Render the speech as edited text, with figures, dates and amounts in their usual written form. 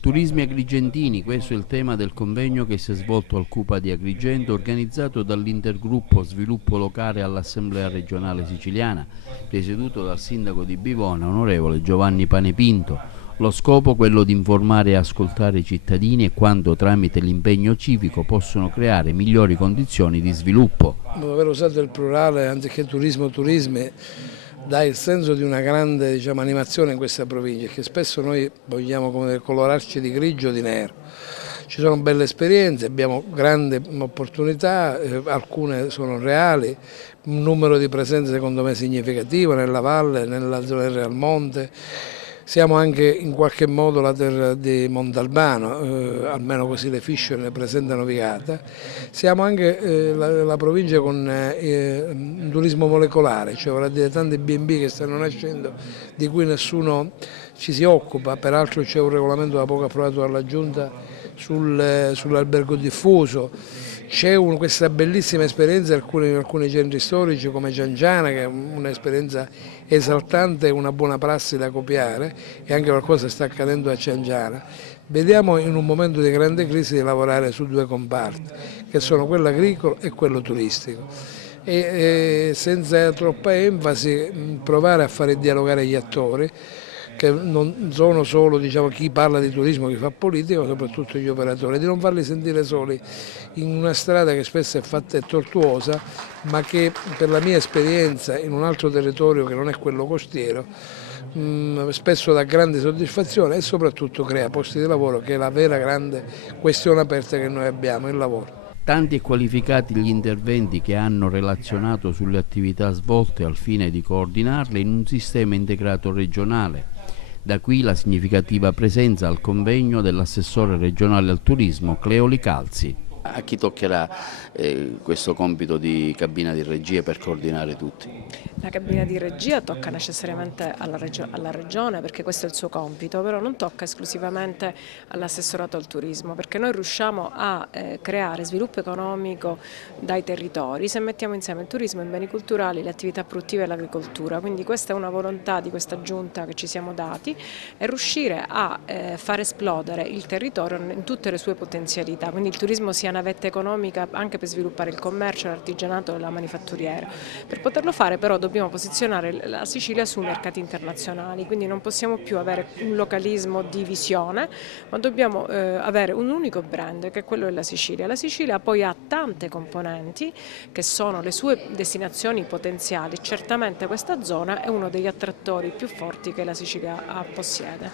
Turismi agrigentini, questo è il tema del convegno che si è svolto al Cupa di Agrigento, organizzato dall'intergruppo Sviluppo Locale all'Assemblea regionale siciliana, presieduto dal sindaco di Bivona, onorevole Giovanni Panepinto. Lo scopo quello di informare e ascoltare i cittadini e quando tramite l'impegno civico possono creare migliori condizioni di sviluppo. Aver usato il plurale anziché turismo, turismi, dà il senso di una grande animazione in questa provincia, che spesso noi vogliamo colorarci di grigio o di nero. Ci sono belle esperienze, abbiamo grandi opportunità, alcune sono reali, un numero di presenze secondo me significativo nella valle, nella zona del Realmonte. Siamo anche in qualche modo la terra di Montalbano, almeno così le fiche ne presentano Vigata. Siamo anche la provincia con un turismo molecolare, cioè vorrà dire tanti B&B che stanno nascendo di cui nessuno ci si occupa, peraltro c'è un regolamento da poco approvato dalla Giunta sull'albergo diffuso. C'è questa bellissima esperienza in alcuni centri storici come Cianciana, che è un'esperienza esaltante e una buona prassi da copiare, e anche qualcosa sta accadendo a Cianciana. Vediamo in un momento di grande crisi di lavorare su due comparti, che sono quello agricolo e quello turistico. E senza troppa enfasi provare a fare dialogare gli attori, che non sono solo chi parla di turismo, chi fa politica, ma soprattutto gli operatori, di non farli sentire soli in una strada che spesso è fatta e tortuosa, ma che per la mia esperienza in un altro territorio che non è quello costiero, spesso dà grande soddisfazione e soprattutto crea posti di lavoro, che è la vera grande questione aperta che noi abbiamo, il lavoro. Tanti e qualificati gli interventi che hanno relazionato sulle attività svolte al fine di coordinarle in un sistema integrato regionale. Da qui la significativa presenza al convegno dell'assessore regionale al turismo Cleo Licalzi. A chi toccherà questo compito di cabina di regia per coordinare tutti? La cabina di regia tocca necessariamente alla Regione, perché questo è il suo compito, però non tocca esclusivamente all'assessorato al turismo, perché noi riusciamo a creare sviluppo economico dai territori se mettiamo insieme il turismo, i beni culturali, le attività produttive e l'agricoltura. Quindi questa è una volontà di questa giunta che ci siamo dati, è riuscire a far esplodere il territorio in tutte le sue potenzialità, quindi il turismo sia una vetta economica anche per sviluppare il commercio, l'artigianato e la manifatturiera. Per poterlo fare però dobbiamo posizionare la Sicilia sui mercati internazionali, quindi non possiamo più avere un localismo di visione, ma dobbiamo avere un unico brand, che è quello della Sicilia. La Sicilia poi ha tante componenti che sono le sue destinazioni potenziali, certamente questa zona è uno degli attrattori più forti che la Sicilia possiede.